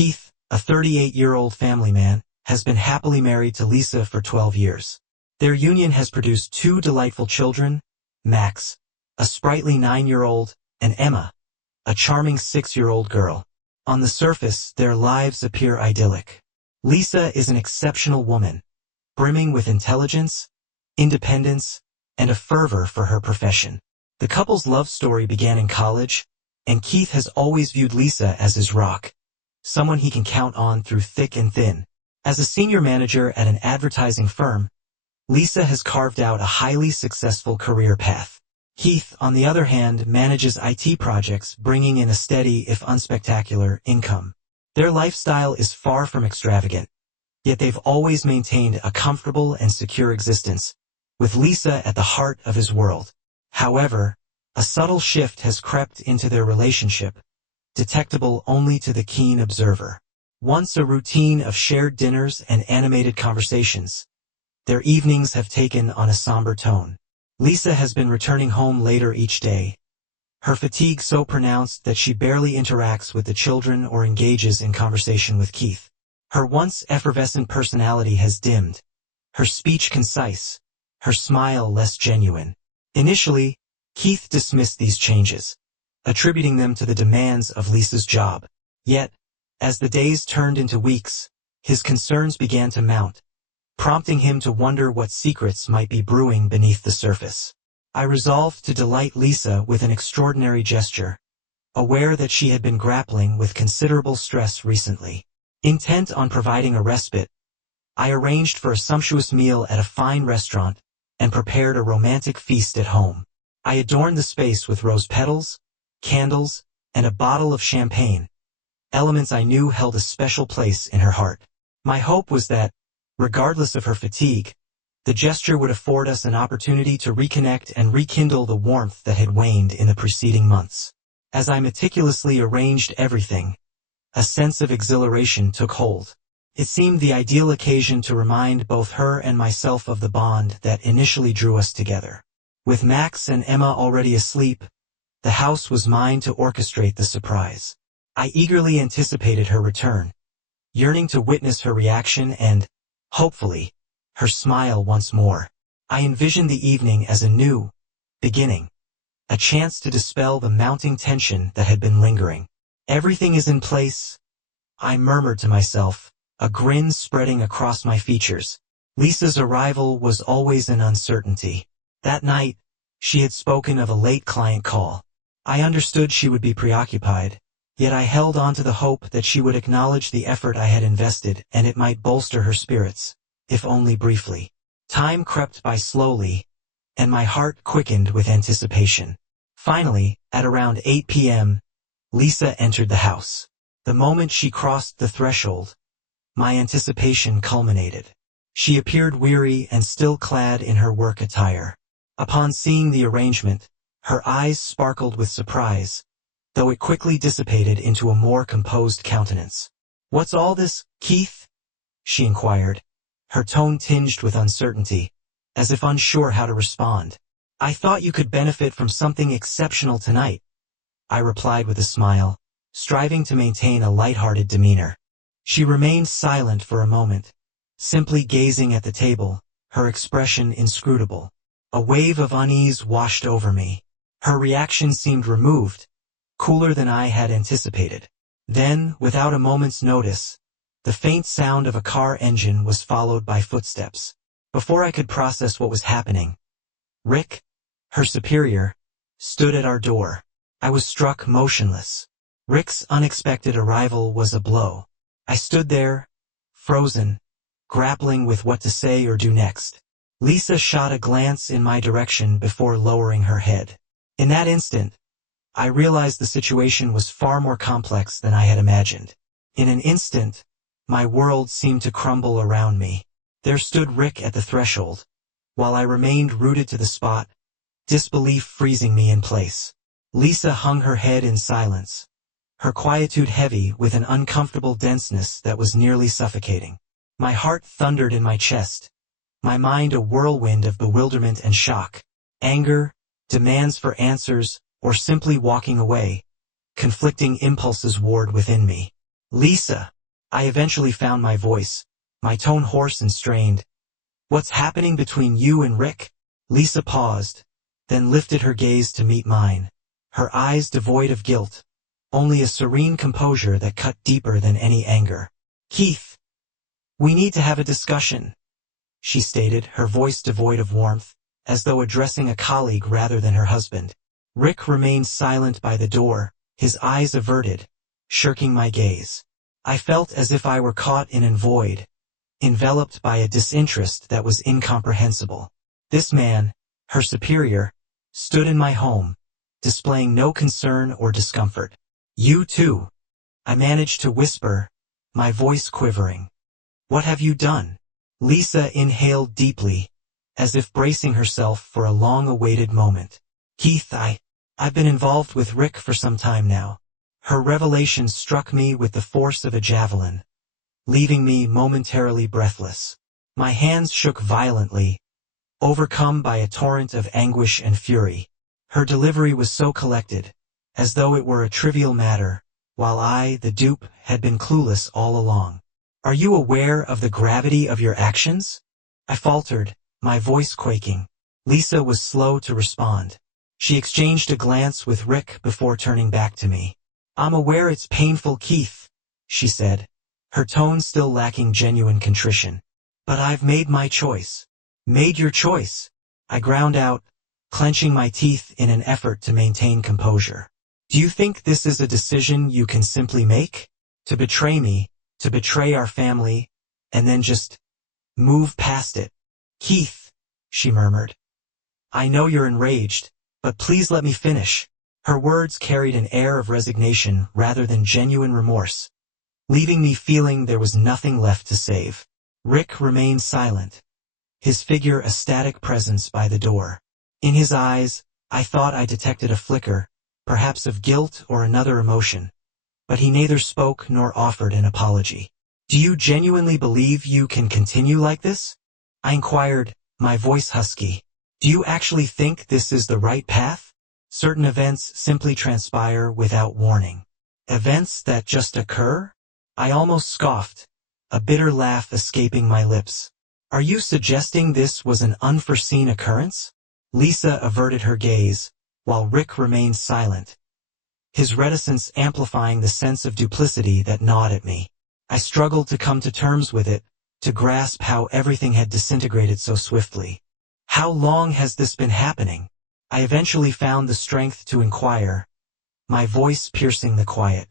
Keith, a 38-year-old family man, has been happily married to Lisa for 12 years. Their union has produced two delightful children, Max, a sprightly 9-year-old, and Emma, a charming 6-year-old girl. On the surface, their lives appear idyllic. Lisa is an exceptional woman, brimming with intelligence, independence, and a fervor for her profession. The couple's love story began in college, and Keith has always viewed Lisa as his rock, someone he can count on through thick and thin. As a senior manager at an advertising firm, Lisa has carved out a highly successful career path. Keith, on the other hand, manages IT projects, bringing in a steady, if unspectacular, income. Their lifestyle is far from extravagant, yet they've always maintained a comfortable and secure existence, with Lisa at the heart of his world. However, a subtle shift has crept into their relationship, detectable only to the keen observer. Once a routine of shared dinners and animated conversations, their evenings have taken on a somber tone. Lisa has been returning home later each day, her fatigue so pronounced that she barely interacts with the children or engages in conversation with Keith. Her once effervescent personality has dimmed, her speech concise, her smile less genuine. Initially, Keith dismissed these changes, attributing them to the demands of Lisa's job. Yet, as the days turned into weeks, his concerns began to mount, prompting him to wonder what secrets might be brewing beneath the surface. I resolved to delight Lisa with an extraordinary gesture, aware that she had been grappling with considerable stress recently. Intent on providing a respite, I arranged for a sumptuous meal at a fine restaurant and prepared a romantic feast at home. I adorned the space with rose petals, candles, and a bottle of champagne, elements I knew held a special place in her heart. My hope was that, regardless of her fatigue, the gesture would afford us an opportunity to reconnect and rekindle the warmth that had waned in the preceding months. As I meticulously arranged everything, a sense of exhilaration took hold. It seemed the ideal occasion to remind both her and myself of the bond that initially drew us together. With Max and Emma already asleep, the house was mine to orchestrate the surprise. I eagerly anticipated her return, yearning to witness her reaction and, hopefully, her smile once more. I envisioned the evening as a new beginning, a chance to dispel the mounting tension that had been lingering. Everything is in place, I murmured to myself, a grin spreading across my features. Lisa's arrival was always an uncertainty. That night, she had spoken of a late client call. I understood she would be preoccupied, yet I held on to the hope that she would acknowledge the effort I had invested and it might bolster her spirits, if only briefly. Time crept by slowly, and my heart quickened with anticipation. Finally, at around 8 p.m., Lisa entered the house. The moment she crossed the threshold, my anticipation culminated. She appeared weary and still clad in her work attire. Upon seeing the arrangement, her eyes sparkled with surprise, though it quickly dissipated into a more composed countenance. "What's all this, Keith?" she inquired, her tone tinged with uncertainty, as if unsure how to respond. "I thought you could benefit from something exceptional tonight," I replied with a smile, striving to maintain a light-hearted demeanor. She remained silent for a moment, simply gazing at the table, her expression inscrutable. A wave of unease washed over me. Her reaction seemed removed, cooler than I had anticipated. Then, without a moment's notice, the faint sound of a car engine was followed by footsteps. Before I could process what was happening, Rick, her superior, stood at our door. I was struck motionless. Rick's unexpected arrival was a blow. I stood there, frozen, grappling with what to say or do next. Lisa shot a glance in my direction before lowering her head. In that instant, I realized the situation was far more complex than I had imagined. In an instant, my world seemed to crumble around me. There stood Rick at the threshold, while I remained rooted to the spot, disbelief freezing me in place. Lisa hung her head in silence, her quietude heavy with an uncomfortable denseness that was nearly suffocating. My heart thundered in my chest, my mind a whirlwind of bewilderment and shock. Anger, demands for answers, or simply walking away, conflicting impulses warred within me. Lisa. I eventually found my voice, my tone hoarse and strained. What's happening between you and Rick? Lisa paused, then lifted her gaze to meet mine, her eyes devoid of guilt, only a serene composure that cut deeper than any anger. Keith, we need to have a discussion, she stated, her voice devoid of warmth, as though addressing a colleague rather than her husband. Rick remained silent by the door, his eyes averted, shirking my gaze. I felt as if I were caught in an void, enveloped by a disinterest that was incomprehensible. This man, her superior, stood in my home, displaying no concern or discomfort. You too, I managed to whisper, my voice quivering. What have you done? Lisa inhaled deeply, as if bracing herself for a long-awaited moment. Keith, I've been involved with Rick for some time now. Her revelation struck me with the force of a javelin, leaving me momentarily breathless. My hands shook violently, overcome by a torrent of anguish and fury. Her delivery was so collected, as though it were a trivial matter, while I, the dupe, had been clueless all along. Are you aware of the gravity of your actions? I faltered, my voice quaking. Lisa was slow to respond. She exchanged a glance with Rick before turning back to me. I'm aware it's painful, Keith, she said, her tone still lacking genuine contrition. But I've made my choice. Made your choice? I ground out, clenching my teeth in an effort to maintain composure. Do you think this is a decision you can simply make? To betray me, to betray our family, and then just move past it? Keith, she murmured. I know you're enraged, but please let me finish. Her words carried an air of resignation rather than genuine remorse, leaving me feeling there was nothing left to save. Rick remained silent, his figure a static presence by the door. In his eyes, I thought I detected a flicker, perhaps of guilt or another emotion, but he neither spoke nor offered an apology. Do you genuinely believe you can continue like this? I inquired, my voice husky. Do you actually think this is the right path? Certain events simply transpire without warning. Events that just occur? I almost scoffed, a bitter laugh escaping my lips. Are you suggesting this was an unforeseen occurrence? Lisa averted her gaze, while Rick remained silent, his reticence amplifying the sense of duplicity that gnawed at me. I struggled to come to terms with it, to grasp how everything had disintegrated so swiftly. How long has this been happening? I eventually found the strength to inquire, my voice piercing the quiet.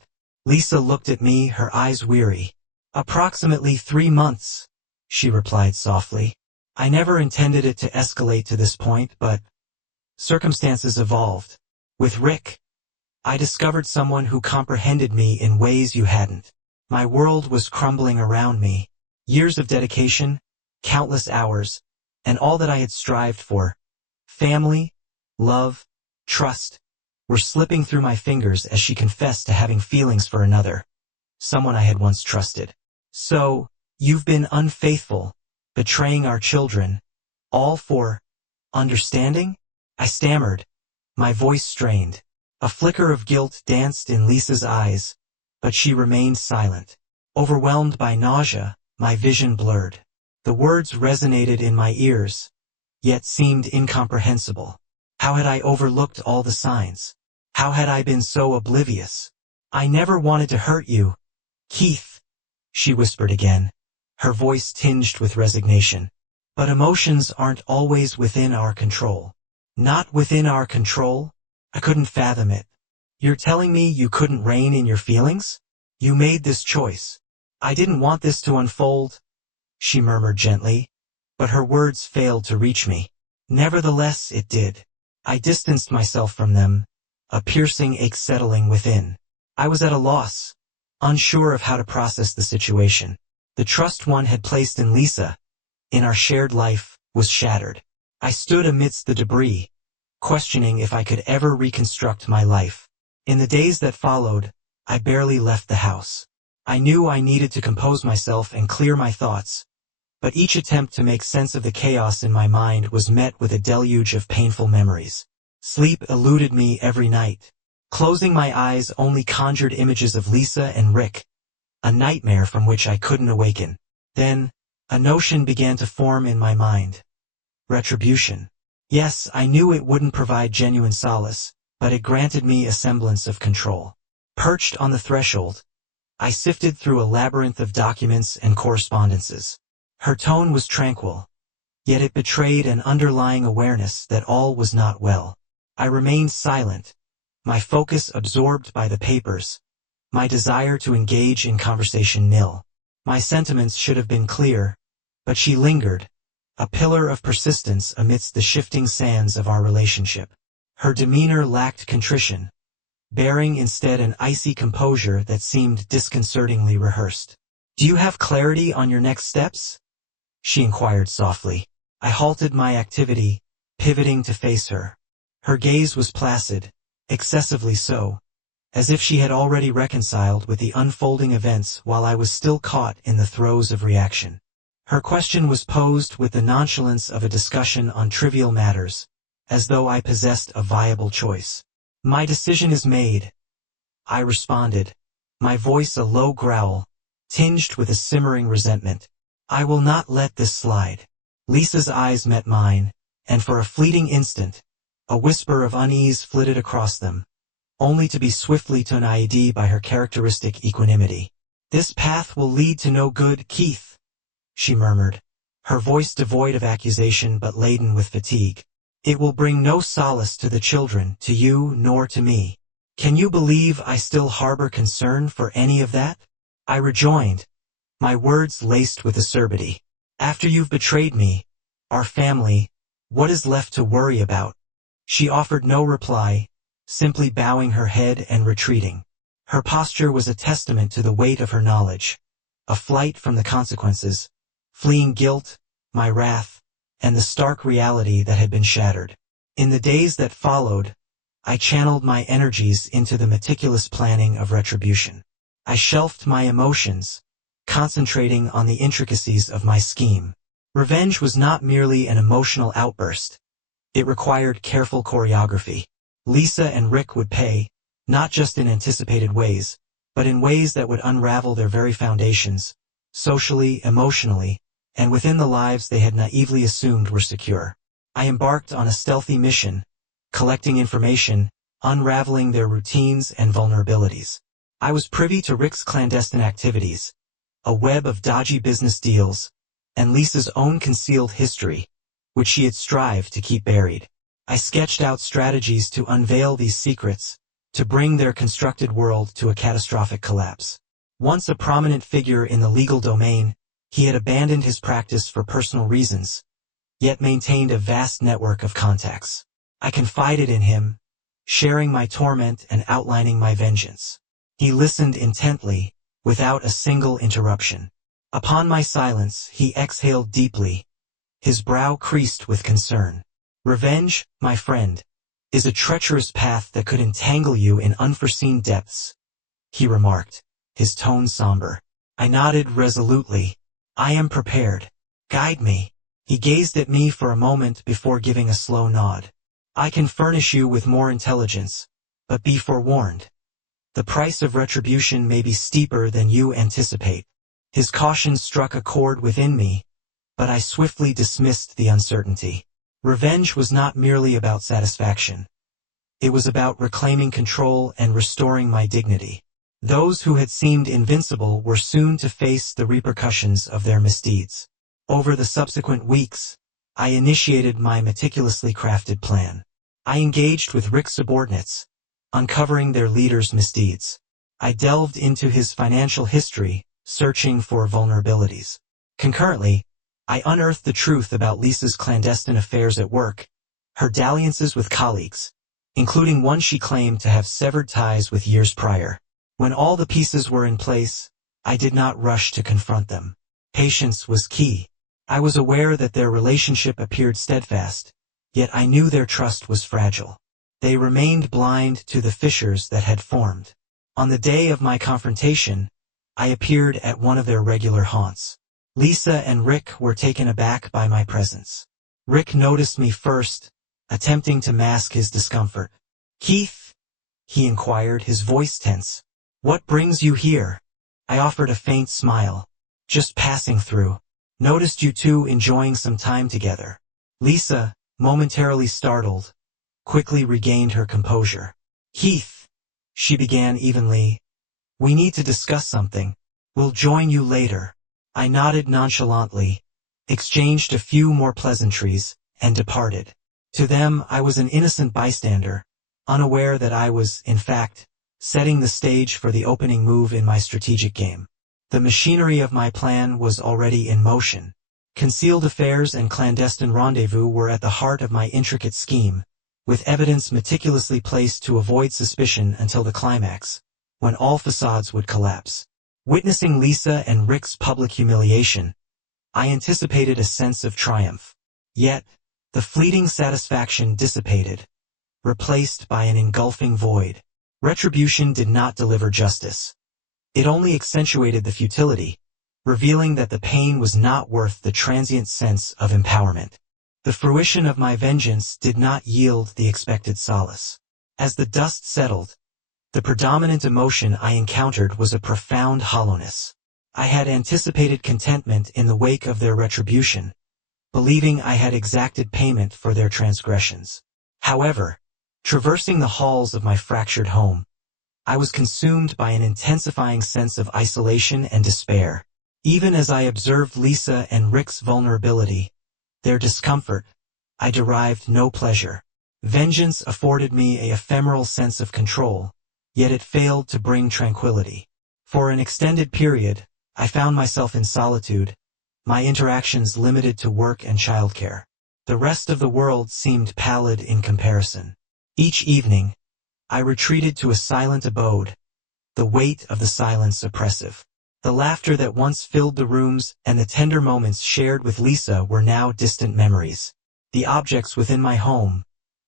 Lisa looked at me, her eyes weary. Approximately 3 months, she replied softly. I never intended it to escalate to this point, but circumstances evolved. With Rick, I discovered someone who comprehended me in ways you hadn't. My world was crumbling around me. Years of dedication, countless hours, and all that I had strived for, family, love, trust, were slipping through my fingers as she confessed to having feelings for another, someone I had once trusted. So, you've been unfaithful, betraying our children, all for understanding? I stammered, my voice strained. A flicker of guilt danced in Lisa's eyes, but she remained silent. Overwhelmed by nausea, my vision blurred. The words resonated in my ears, yet seemed incomprehensible. How had I overlooked all the signs? How had I been so oblivious? I never wanted to hurt you, Keith, she whispered again, her voice tinged with resignation. But emotions aren't always within our control. Not within our control? I couldn't fathom it. You're telling me you couldn't rein in your feelings? You made this choice. I didn't want this to unfold, she murmured gently, but her words failed to reach me. Nevertheless, it did. I distanced myself from them, a piercing ache settling within. I was at a loss, unsure of how to process the situation. The trust one had placed in Lisa, in our shared life, was shattered. I stood amidst the debris, questioning if I could ever reconstruct my life. In the days that followed, I barely left the house. I knew I needed to compose myself and clear my thoughts, but each attempt to make sense of the chaos in my mind was met with a deluge of painful memories. Sleep eluded me every night. Closing my eyes only conjured images of Lisa and Rick, a nightmare from which I couldn't awaken. Then, a notion began to form in my mind. Retribution. Yes, I knew it wouldn't provide genuine solace, but it granted me a semblance of control. Perched on the threshold, I sifted through a labyrinth of documents and correspondences. Her tone was tranquil, yet it betrayed an underlying awareness that all was not well. I remained silent, my focus absorbed by the papers, my desire to engage in conversation nil. My sentiments should have been clear, but she lingered, a pillar of persistence amidst the shifting sands of our relationship. Her demeanor lacked contrition, bearing instead an icy composure that seemed disconcertingly rehearsed. "Do you have clarity on your next steps?" she inquired softly. I halted my activity, pivoting to face her. Her gaze was placid, excessively so, as if she had already reconciled with the unfolding events while I was still caught in the throes of reaction. Her question was posed with the nonchalance of a discussion on trivial matters, as though I possessed a viable choice. "My decision is made," I responded, my voice a low growl, tinged with a simmering resentment. "I will not let this slide." Lisa's eyes met mine, and for a fleeting instant, a whisper of unease flitted across them, only to be swiftly tonied by her characteristic equanimity. "This path will lead to no good, Keith," she murmured, her voice devoid of accusation but laden with fatigue. "It will bring no solace to the children, to you, nor to me. Can you believe I still harbor concern for any of that?" I rejoined, my words laced with acerbity. "After you've betrayed me, our family, what is left to worry about?" She offered no reply, simply bowing her head and retreating. Her posture was a testament to the weight of her knowledge, a flight from the consequences, fleeing guilt, my wrath, and the stark reality that had been shattered. In the days that followed, I channeled my energies into the meticulous planning of retribution. I shelved my emotions, concentrating on the intricacies of my scheme. Revenge was not merely an emotional outburst. It required careful choreography. Lisa and Rick would pay, not just in anticipated ways, but in ways that would unravel their very foundations, socially, emotionally, and within the lives they had naively assumed were secure. I embarked on a stealthy mission, collecting information, unraveling their routines and vulnerabilities. I was privy to Rick's clandestine activities, a web of dodgy business deals, and Lisa's own concealed history, which she had strived to keep buried. I sketched out strategies to unveil these secrets, to bring their constructed world to a catastrophic collapse. Once a prominent figure in the legal domain, he had abandoned his practice for personal reasons, yet maintained a vast network of contacts. I confided in him, sharing my torment and outlining my vengeance. He listened intently, without a single interruption. Upon my silence, he exhaled deeply, his brow creased with concern. "Revenge, my friend, is a treacherous path that could entangle you in unforeseen depths," he remarked, his tone somber. I nodded resolutely. "I am prepared. Guide me." He gazed at me for a moment before giving a slow nod. "I can furnish you with more intelligence, but be forewarned. The price of retribution may be steeper than you anticipate." His caution struck a chord within me, but I swiftly dismissed the uncertainty. Revenge was not merely about satisfaction. It was about reclaiming control and restoring my dignity. Those who had seemed invincible were soon to face the repercussions of their misdeeds. Over the subsequent weeks, I initiated my meticulously crafted plan. I engaged with Rick's subordinates, uncovering their leader's misdeeds. I delved into his financial history, searching for vulnerabilities. Concurrently, I unearthed the truth about Lisa's clandestine affairs at work, her dalliances with colleagues, including one she claimed to have severed ties with years prior. When all the pieces were in place, I did not rush to confront them. Patience was key. I was aware that their relationship appeared steadfast, yet I knew their trust was fragile. They remained blind to the fissures that had formed. On the day of my confrontation, I appeared at one of their regular haunts. Lisa and Rick were taken aback by my presence. Rick noticed me first, attempting to mask his discomfort. "Keith?" he inquired, his voice tense. "What brings you here?" I offered a faint smile. Just passing through. Noticed you two enjoying some time together. Lisa, momentarily startled, quickly regained her composure. Heath, she began evenly, we need to discuss something. We'll join you later. I nodded nonchalantly, exchanged a few more pleasantries, and departed. To them, I was an innocent bystander, unaware that I was, in fact, setting the stage for the opening move in my strategic game. The machinery of my plan was already in motion. Concealed affairs and clandestine rendezvous were at the heart of my intricate scheme, with evidence meticulously placed to avoid suspicion until the climax, when all facades would collapse. Witnessing Lisa and Rick's public humiliation, I anticipated a sense of triumph. Yet, the fleeting satisfaction dissipated, replaced by an engulfing void. Retribution did not deliver justice. It only accentuated the futility, revealing that the pain was not worth the transient sense of empowerment. The fruition of my vengeance did not yield the expected solace. As the dust settled, the predominant emotion I encountered was a profound hollowness. I had anticipated contentment in the wake of their retribution, believing I had exacted payment for their transgressions. However, traversing the halls of my fractured home, I was consumed by an intensifying sense of isolation and despair. Even as I observed Lisa and Rick's vulnerability, their discomfort, I derived no pleasure. Vengeance afforded me an ephemeral sense of control, yet it failed to bring tranquility. For an extended period, I found myself in solitude, my interactions limited to work and childcare. The rest of the world seemed pallid in comparison. Each evening, I retreated to a silent abode, the weight of the silence oppressive. The laughter that once filled the rooms and the tender moments shared with Lisa were now distant memories. The objects within my home,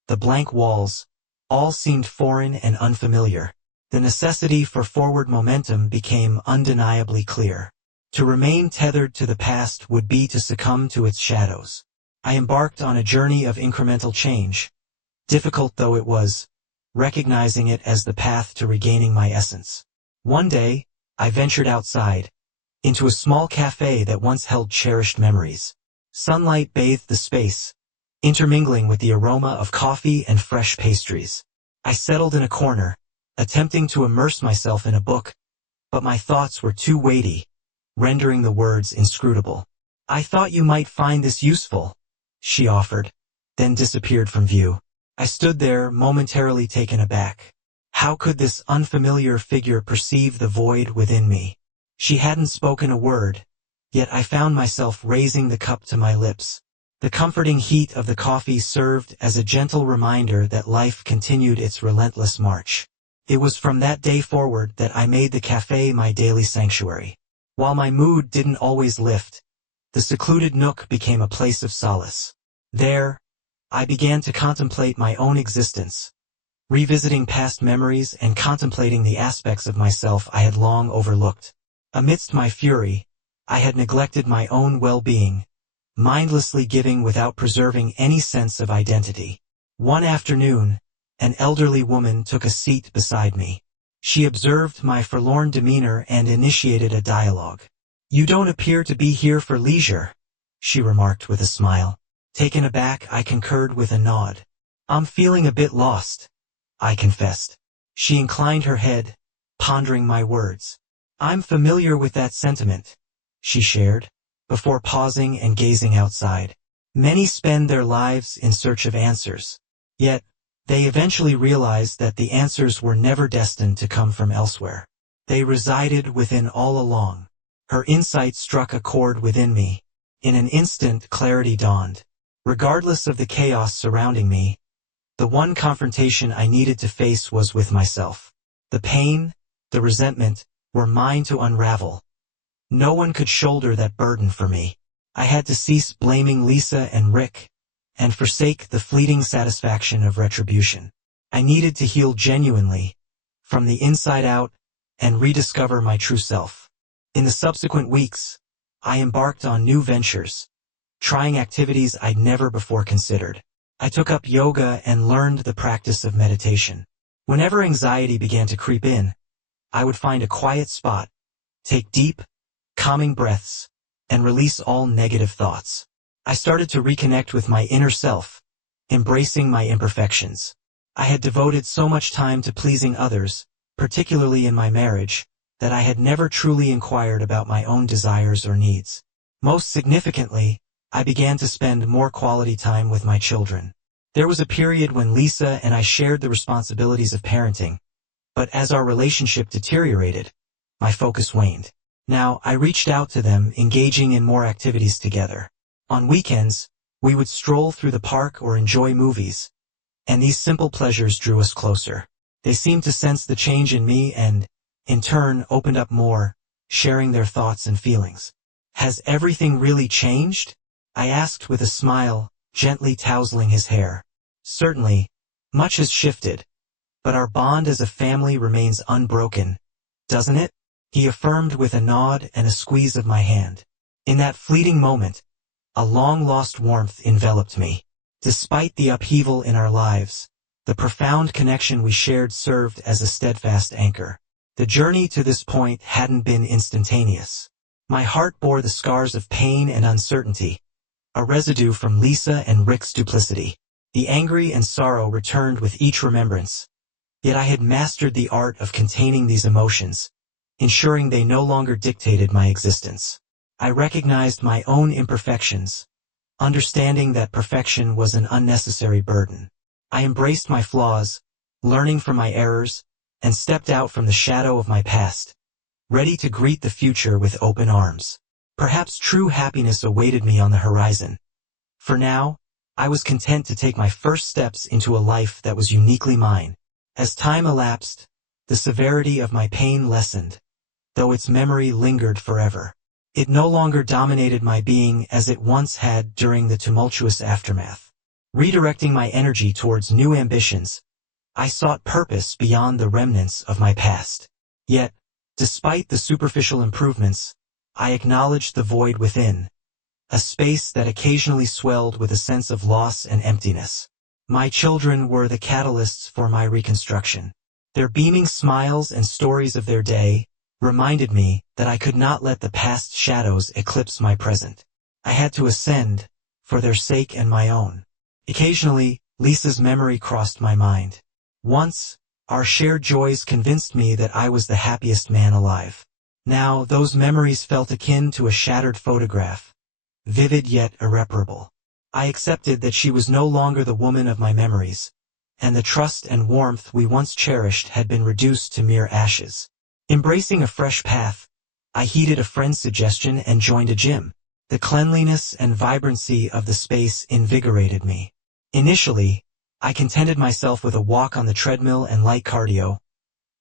the blank walls, all seemed foreign and unfamiliar. The necessity for forward momentum became undeniably clear. To remain tethered to the past would be to succumb to its shadows. I embarked on a journey of incremental change, difficult though it was, recognizing it as the path to regaining my essence. One day, I ventured outside, into a small cafe that once held cherished memories. Sunlight bathed the space, intermingling with the aroma of coffee and fresh pastries. I settled in a corner, attempting to immerse myself in a book, but my thoughts were too weighty, rendering the words inscrutable. I thought you might find this useful, she offered, then disappeared from view. I stood there, momentarily taken aback. How could this unfamiliar figure perceive the void within me? She hadn't spoken a word, yet I found myself raising the cup to my lips. The comforting heat of the coffee served as a gentle reminder that life continued its relentless march. It was from that day forward that I made the cafe my daily sanctuary. While my mood didn't always lift, the secluded nook became a place of solace. There, I began to contemplate my own existence, revisiting past memories and contemplating the aspects of myself I had long overlooked. Amidst my fury, I had neglected my own well-being, mindlessly giving without preserving any sense of identity. One afternoon, an elderly woman took a seat beside me. She observed my forlorn demeanor and initiated a dialogue. "You don't appear to be here for leisure," she remarked with a smile. Taken aback, I concurred with a nod. "I'm feeling a bit lost," I confessed. She inclined her head, pondering my words. "I'm familiar with that sentiment," she shared, before pausing and gazing outside. "Many spend their lives in search of answers. Yet, they eventually realize that the answers were never destined to come from elsewhere. They resided within all along." Her insight struck a chord within me. In an instant, clarity dawned. Regardless of the chaos surrounding me, the one confrontation I needed to face was with myself. The pain, the resentment, were mine to unravel. No one could shoulder that burden for me. I had to cease blaming Lisa and Rick, and forsake the fleeting satisfaction of retribution. I needed to heal genuinely, from the inside out, and rediscover my true self. In the subsequent weeks, I embarked on new ventures, trying activities I'd never before considered. I took up yoga and learned the practice of meditation. Whenever anxiety began to creep in, I would find a quiet spot, take deep, calming breaths, and release all negative thoughts. I started to reconnect with my inner self, embracing my imperfections. I had devoted so much time to pleasing others, particularly in my marriage, that I had never truly inquired about my own desires or needs. Most significantly, I began to spend more quality time with my children. There was a period when Lisa and I shared the responsibilities of parenting, but as our relationship deteriorated, my focus waned. Now, I reached out to them, engaging in more activities together. On weekends, we would stroll through the park or enjoy movies, and these simple pleasures drew us closer. They seemed to sense the change in me and, in turn, opened up more, sharing their thoughts and feelings. "Has everything really changed?" I asked with a smile, gently tousling his hair. "Certainly, much has shifted, but our bond as a family remains unbroken, doesn't it?" He affirmed with a nod and a squeeze of my hand. In that fleeting moment, a long-lost warmth enveloped me. Despite the upheaval in our lives, the profound connection we shared served as a steadfast anchor. The journey to this point hadn't been instantaneous. My heart bore the scars of pain and uncertainty, a residue from Lisa and Rick's duplicity. The angry and sorrow returned with each remembrance. Yet I had mastered the art of containing these emotions, ensuring they no longer dictated my existence. I recognized my own imperfections, understanding that perfection was an unnecessary burden. I embraced my flaws, learning from my errors, and stepped out from the shadow of my past, ready to greet the future with open arms. Perhaps true happiness awaited me on the horizon. For now, I was content to take my first steps into a life that was uniquely mine. As time elapsed, the severity of my pain lessened, though its memory lingered forever. It no longer dominated my being as it once had during the tumultuous aftermath. Redirecting my energy towards new ambitions, I sought purpose beyond the remnants of my past. Yet, despite the superficial improvements, I acknowledged the void within, a space that occasionally swelled with a sense of loss and emptiness. My children were the catalysts for my reconstruction. Their beaming smiles and stories of their day reminded me that I could not let the past's shadows eclipse my present. I had to ascend, for their sake and my own. Occasionally, Lisa's memory crossed my mind. Once, our shared joys convinced me that I was the happiest man alive. Now, those memories felt akin to a shattered photograph, vivid yet irreparable. I accepted that she was no longer the woman of my memories, and the trust and warmth we once cherished had been reduced to mere ashes. Embracing a fresh path, I heeded a friend's suggestion and joined a gym. The cleanliness and vibrancy of the space invigorated me. Initially, I contented myself with a walk on the treadmill and light cardio,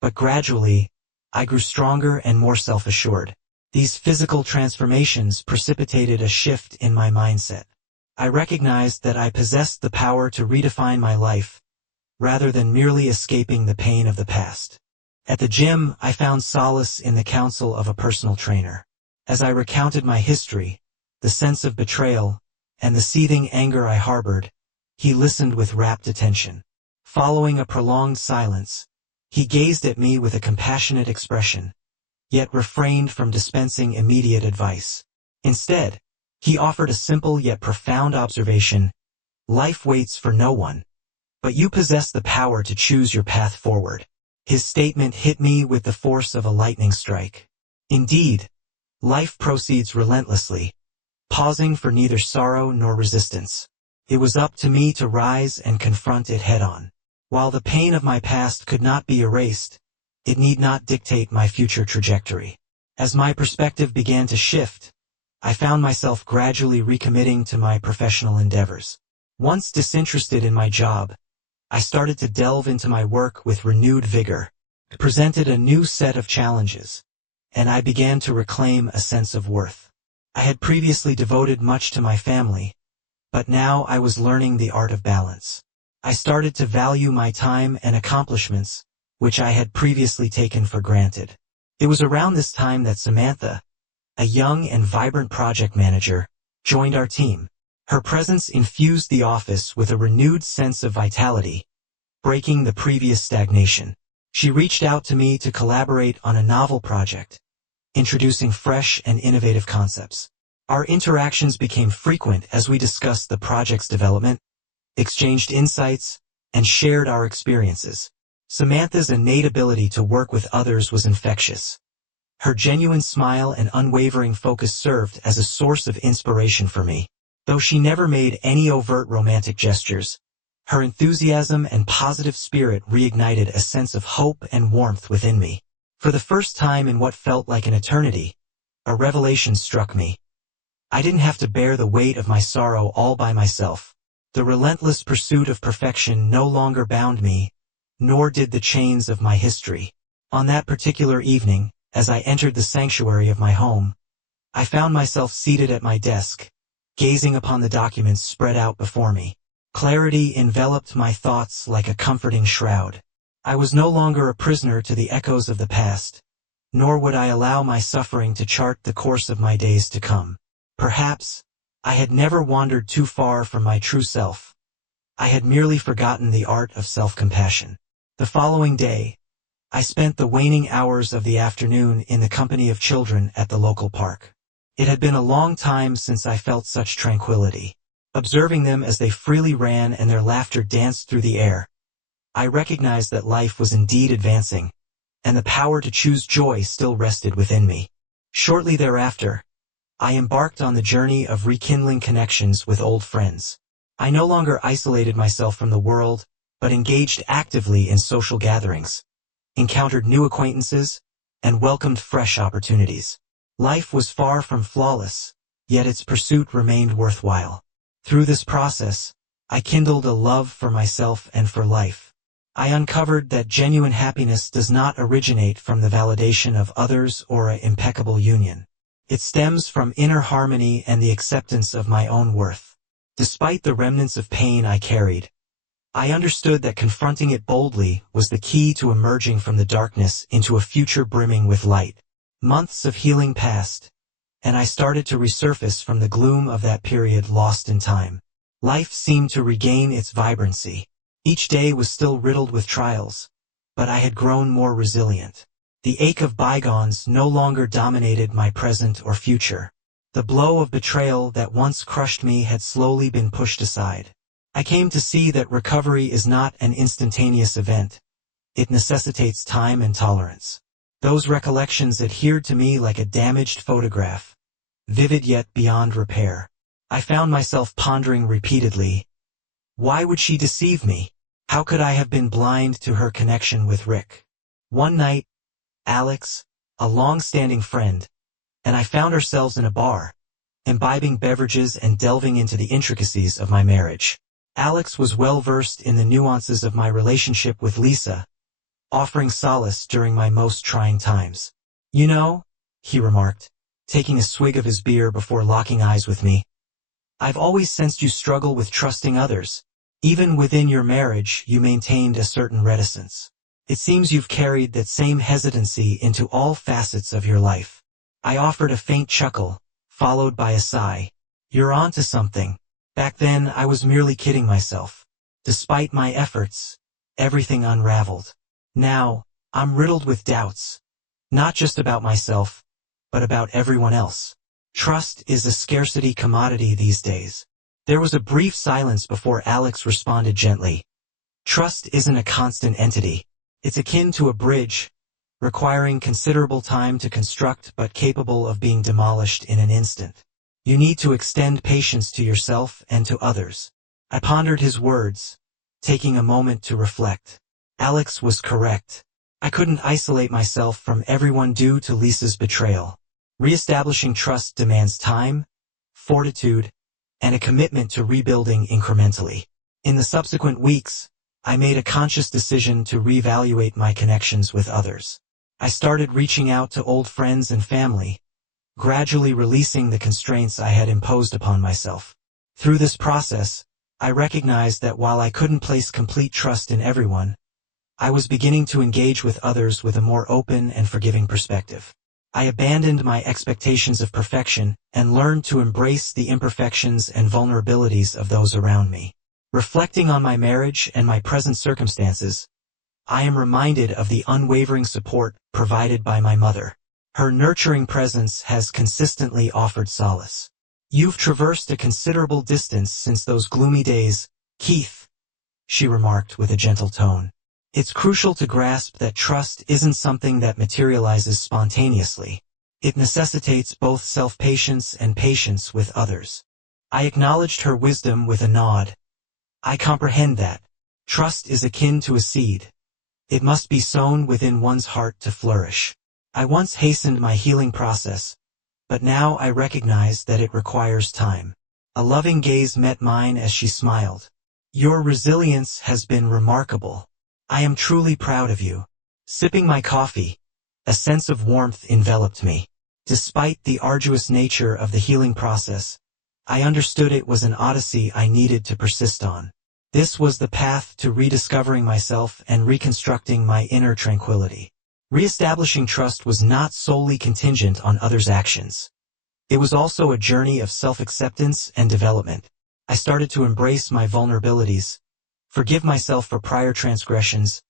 but gradually, I grew stronger and more self-assured. These physical transformations precipitated a shift in my mindset. I recognized that I possessed the power to redefine my life, rather than merely escaping the pain of the past. At the gym, I found solace in the counsel of a personal trainer. As I recounted my history, the sense of betrayal, and the seething anger I harbored, he listened with rapt attention. Following a prolonged silence, he gazed at me with a compassionate expression, yet refrained from dispensing immediate advice. Instead, he offered a simple yet profound observation: life waits for no one, but you possess the power to choose your path forward. His statement hit me with the force of a lightning strike. Indeed, life proceeds relentlessly, pausing for neither sorrow nor resistance. It was up to me to rise and confront it head-on. While the pain of my past could not be erased, it need not dictate my future trajectory. As my perspective began to shift, I found myself gradually recommitting to my professional endeavors. Once disinterested in my job, I started to delve into my work with renewed vigor. It presented a new set of challenges, and I began to reclaim a sense of worth. I had previously devoted much to my family, but now I was learning the art of balance. I started to value my time and accomplishments, which I had previously taken for granted. It was around this time that Samantha, a young and vibrant project manager, joined our team. Her presence infused the office with a renewed sense of vitality, breaking the previous stagnation. She reached out to me to collaborate on a novel project, introducing fresh and innovative concepts. Our interactions became frequent as we discussed the project's development, exchanged insights, and shared our experiences. Samantha's innate ability to work with others was infectious. Her genuine smile and unwavering focus served as a source of inspiration for me. Though she never made any overt romantic gestures, her enthusiasm and positive spirit reignited a sense of hope and warmth within me. For the first time in what felt like an eternity, a revelation struck me. I didn't have to bear the weight of my sorrow all by myself. The relentless pursuit of perfection no longer bound me, nor did the chains of my history. On that particular evening, as I entered the sanctuary of my home, I found myself seated at my desk, gazing upon the documents spread out before me. Clarity enveloped my thoughts like a comforting shroud. I was no longer a prisoner to the echoes of the past, nor would I allow my suffering to chart the course of my days to come. Perhaps, I had never wandered too far from my true self. I had merely forgotten the art of self-compassion. The following day, I spent the waning hours of the afternoon in the company of children at the local park. It had been a long time since I felt such tranquility. Observing them as they freely ran and their laughter danced through the air, I recognized that life was indeed advancing, and the power to choose joy still rested within me. Shortly thereafter, I embarked on the journey of rekindling connections with old friends. I no longer isolated myself from the world, but engaged actively in social gatherings, encountered new acquaintances, and welcomed fresh opportunities. Life was far from flawless, yet its pursuit remained worthwhile. Through this process, I kindled a love for myself and for life. I uncovered that genuine happiness does not originate from the validation of others or an impeccable union. It stems from inner harmony and the acceptance of my own worth. Despite the remnants of pain I carried, I understood that confronting it boldly was the key to emerging from the darkness into a future brimming with light. Months of healing passed, and I started to resurface from the gloom of that period lost in time. Life seemed to regain its vibrancy. Each day was still riddled with trials, but I had grown more resilient. The ache of bygones no longer dominated my present or future. The blow of betrayal that once crushed me had slowly been pushed aside. I came to see that recovery is not an instantaneous event. It necessitates time and tolerance. Those recollections adhered to me like a damaged photograph, vivid yet beyond repair. I found myself pondering repeatedly, why would she deceive me? How could I have been blind to her connection with Rick? One night, Alex, a long-standing friend, and I found ourselves in a bar, imbibing beverages and delving into the intricacies of my marriage. Alex was well-versed in the nuances of my relationship with Lisa, offering solace during my most trying times. You know, he remarked, taking a swig of his beer before locking eyes with me, I've always sensed you struggle with trusting others. Even within your marriage, you maintained a certain reticence. It seems you've carried that same hesitancy into all facets of your life. I offered a faint chuckle, followed by a sigh. You're onto something. Back then, I was merely kidding myself. Despite my efforts, everything unraveled. Now, I'm riddled with doubts. Not just about myself, but about everyone else. Trust is a scarcity commodity these days. There was a brief silence before Alex responded gently. Trust isn't a constant entity. It's akin to a bridge, requiring considerable time to construct but capable of being demolished in an instant. You need to extend patience to yourself and to others. I pondered his words, taking a moment to reflect. Alex was correct. I couldn't isolate myself from everyone due to Lisa's betrayal. Reestablishing trust demands time, fortitude, and a commitment to rebuilding incrementally. In the subsequent weeks, I made a conscious decision to reevaluate my connections with others. I started reaching out to old friends and family, gradually releasing the constraints I had imposed upon myself. Through this process, I recognized that while I couldn't place complete trust in everyone, I was beginning to engage with others with a more open and forgiving perspective. I abandoned my expectations of perfection and learned to embrace the imperfections and vulnerabilities of those around me. Reflecting on my marriage and my present circumstances, I am reminded of the unwavering support provided by my mother. Her nurturing presence has consistently offered solace. You've traversed a considerable distance since those gloomy days, Keith, she remarked with a gentle tone. It's crucial to grasp that trust isn't something that materializes spontaneously. It necessitates both self-patience and patience with others. I acknowledged her wisdom with a nod. I comprehend that. Trust is akin to a seed. It must be sown within one's heart to flourish. I once hastened my healing process, but now I recognize that it requires time. A loving gaze met mine as she smiled. Your resilience has been remarkable. I am truly proud of you. Sipping my coffee, a sense of warmth enveloped me. Despite the arduous nature of the healing process, I understood it was an odyssey I needed to persist on. This was the path to rediscovering myself and reconstructing my inner tranquility. Reestablishing trust was not solely contingent on others' actions. It was also a journey of self-acceptance and development. I started to embrace my vulnerabilities, forgive myself for prior transgressions,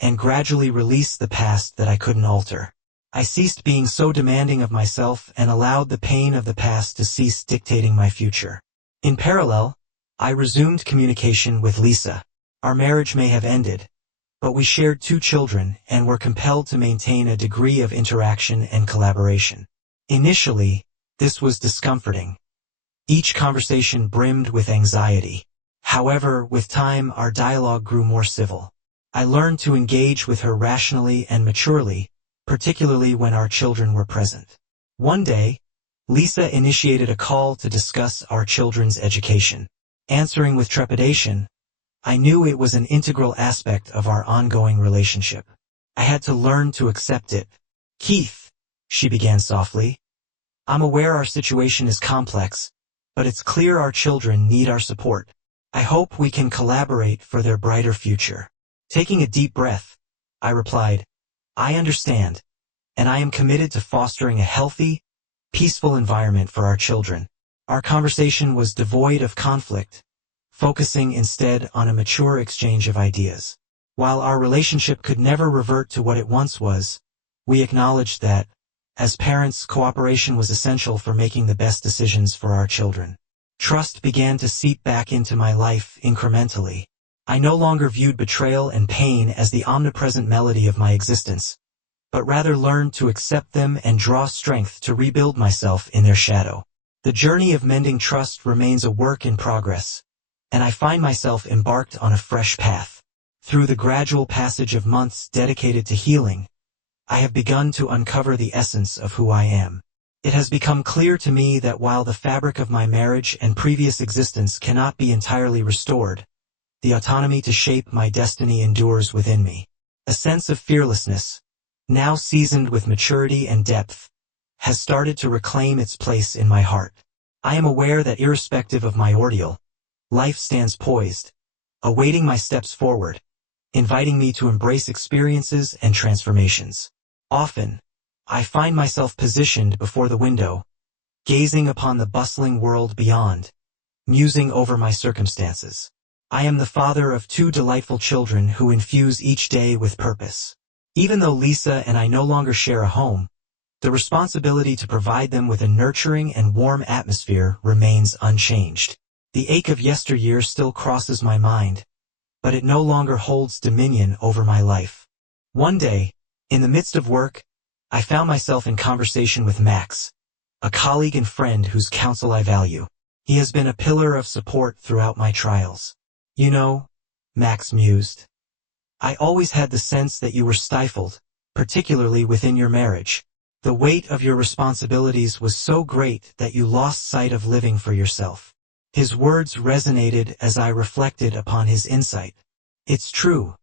and gradually release the past that I couldn't alter. I ceased being so demanding of myself and allowed the pain of the past to cease dictating my future. In parallel, I resumed communication with Lisa. Our marriage may have ended, but we shared 2 children and were compelled to maintain a degree of interaction and collaboration. Initially, this was discomforting. Each conversation brimmed with anxiety. However, with time, our dialogue grew more civil. I learned to engage with her rationally and maturely, particularly when our children were present. One day, Lisa initiated a call to discuss our children's education. Answering with trepidation, I knew it was an integral aspect of our ongoing relationship. I had to learn to accept it. Keith, she began softly, I'm aware our situation is complex, but it's clear our children need our support. I hope we can collaborate for their brighter future. Taking a deep breath, I replied, I understand, and I am committed to fostering a healthy, peaceful environment for our children. Our conversation was devoid of conflict, focusing instead on a mature exchange of ideas. While our relationship could never revert to what it once was, we acknowledged that, as parents, cooperation was essential for making the best decisions for our children. Trust began to seep back into my life incrementally. I no longer viewed betrayal and pain as the omnipresent melody of my existence, but rather learned to accept them and draw strength to rebuild myself in their shadow. The journey of mending trust remains a work in progress, and I find myself embarked on a fresh path. Through the gradual passage of months dedicated to healing, I have begun to uncover the essence of who I am. It has become clear to me that while the fabric of my marriage and previous existence cannot be entirely restored, the autonomy to shape my destiny endures within me. A sense of fearlessness, now seasoned with maturity and depth, has started to reclaim its place in my heart. I am aware that irrespective of my ordeal, life stands poised, awaiting my steps forward, inviting me to embrace experiences and transformations. Often, I find myself positioned before the window, gazing upon the bustling world beyond, musing over my circumstances. I am the father of 2 delightful children who infuse each day with purpose. Even though Lisa and I no longer share a home, the responsibility to provide them with a nurturing and warm atmosphere remains unchanged. The ache of yesteryear still crosses my mind, but it no longer holds dominion over my life. One day, in the midst of work, I found myself in conversation with Max, a colleague and friend whose counsel I value. He has been a pillar of support throughout my trials. You know, Max mused, I always had the sense that you were stifled, particularly within your marriage. The weight of your responsibilities was so great that you lost sight of living for yourself. His words resonated as I reflected upon his insight. It's true.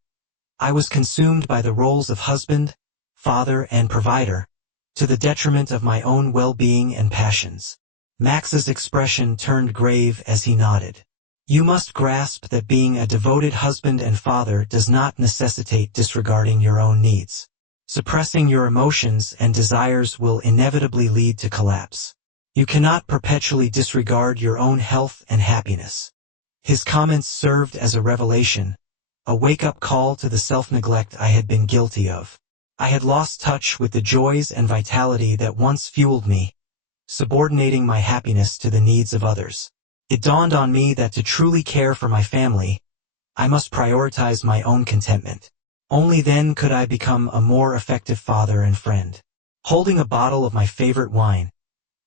I was consumed by the roles of husband, father, and provider, to the detriment of my own well-being and passions. Max's expression turned grave as he nodded. You must grasp that being a devoted husband and father does not necessitate disregarding your own needs. Suppressing your emotions and desires will inevitably lead to collapse. You cannot perpetually disregard your own health and happiness. His comments served as a revelation, a wake-up call to the self-neglect I had been guilty of. I had lost touch with the joys and vitality that once fueled me, subordinating my happiness to the needs of others. It dawned on me that to truly care for my family, I must prioritize my own contentment. Only then could I become a more effective father and friend. Holding a bottle of my favorite wine,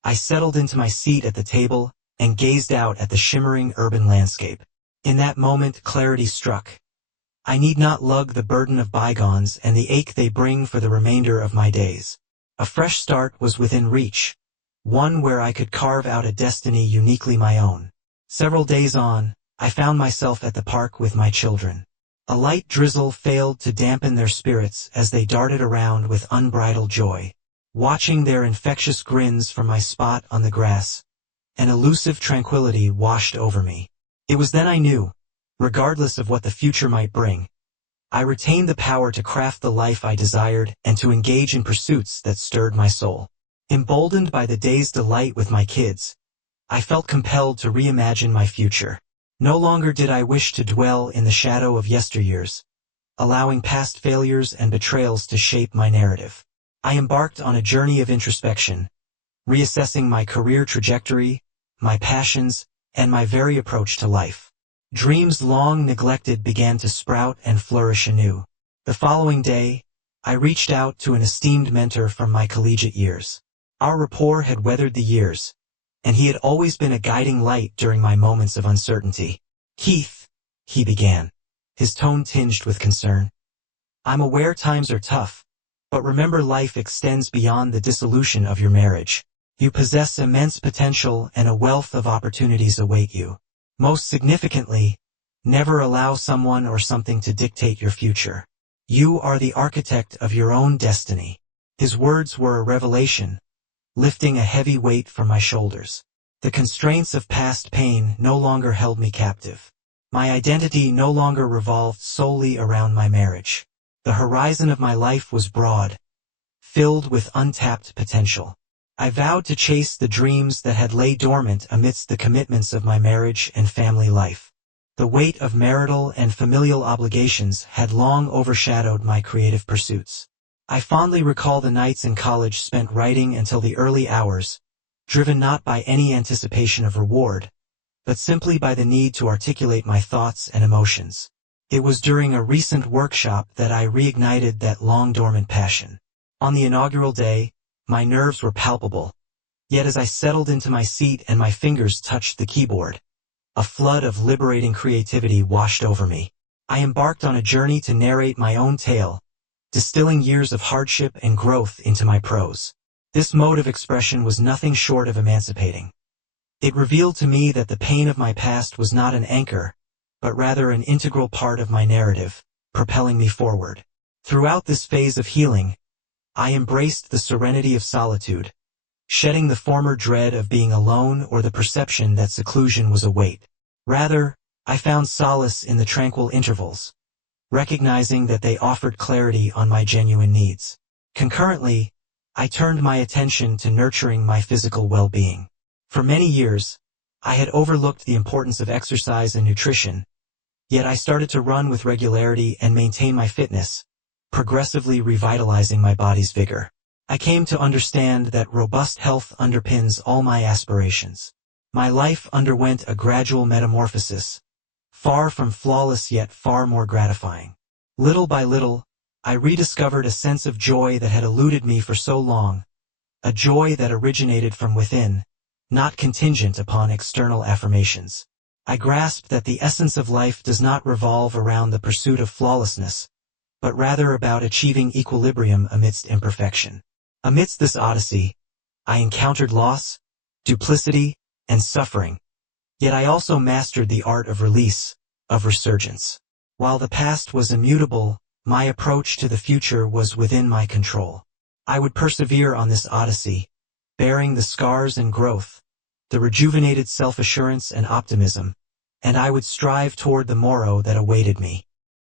I settled into my seat at the table and gazed out at the shimmering urban landscape. In that moment, clarity struck. I need not lug the burden of bygones and the ache they bring for the remainder of my days. A fresh start was within reach, one where I could carve out a destiny uniquely my own. Several days on, I found myself at the park with my children. A light drizzle failed to dampen their spirits as they darted around with unbridled joy. Watching their infectious grins from my spot on the grass, an elusive tranquility washed over me. It was then I knew, regardless of what the future might bring, I retained the power to craft the life I desired and to engage in pursuits that stirred my soul. Emboldened by the day's delight with my kids, I felt compelled to reimagine my future. No longer did I wish to dwell in the shadow of yesteryears, allowing past failures and betrayals to shape my narrative. I embarked on a journey of introspection, reassessing my career trajectory, my passions, and my very approach to life. Dreams long neglected began to sprout and flourish anew. The following day, I reached out to an esteemed mentor from my collegiate years. Our rapport had weathered the years, and he had always been a guiding light during my moments of uncertainty. "Keith," he began, his tone tinged with concern, "I'm aware times are tough, but remember life extends beyond the dissolution of your marriage. You possess immense potential and a wealth of opportunities await you. Most significantly, never allow someone or something to dictate your future. You are the architect of your own destiny." His words were a revelation, lifting a heavy weight from my shoulders. The constraints of past pain no longer held me captive. My identity no longer revolved solely around my marriage. The horizon of my life was broad, filled with untapped potential. I vowed to chase the dreams that had lay dormant amidst the commitments of my marriage and family life. The weight of marital and familial obligations had long overshadowed my creative pursuits. I fondly recall the nights in college spent writing until the early hours, driven not by any anticipation of reward, but simply by the need to articulate my thoughts and emotions. It was during a recent workshop that I reignited that long-dormant passion. On the inaugural day, my nerves were palpable, yet as I settled into my seat and my fingers touched the keyboard, a flood of liberating creativity washed over me. I embarked on a journey to narrate my own tale, distilling years of hardship and growth into my prose. This mode of expression was nothing short of emancipating. It revealed to me that the pain of my past was not an anchor, but rather an integral part of my narrative, propelling me forward. Throughout this phase of healing, I embraced the serenity of solitude, shedding the former dread of being alone or the perception that seclusion was a weight. Rather, I found solace in the tranquil intervals, recognizing that they offered clarity on my genuine needs. Concurrently, I turned my attention to nurturing my physical well-being. For many years, I had overlooked the importance of exercise and nutrition, yet I started to run with regularity and maintain my fitness, progressively revitalizing my body's vigor. I came to understand that robust health underpins all my aspirations. My life underwent a gradual metamorphosis, far from flawless yet far more gratifying. Little by little, I rediscovered a sense of joy that had eluded me for so long, a joy that originated from within, not contingent upon external affirmations. I grasped that the essence of life does not revolve around the pursuit of flawlessness, but rather about achieving equilibrium amidst imperfection. Amidst this odyssey, I encountered loss, duplicity, and suffering, yet I also mastered the art of release, of resurgence. While the past was immutable, my approach to the future was within my control. I would persevere on this odyssey, bearing the scars and growth, the rejuvenated self-assurance and optimism, and I would strive toward the morrow that awaited me.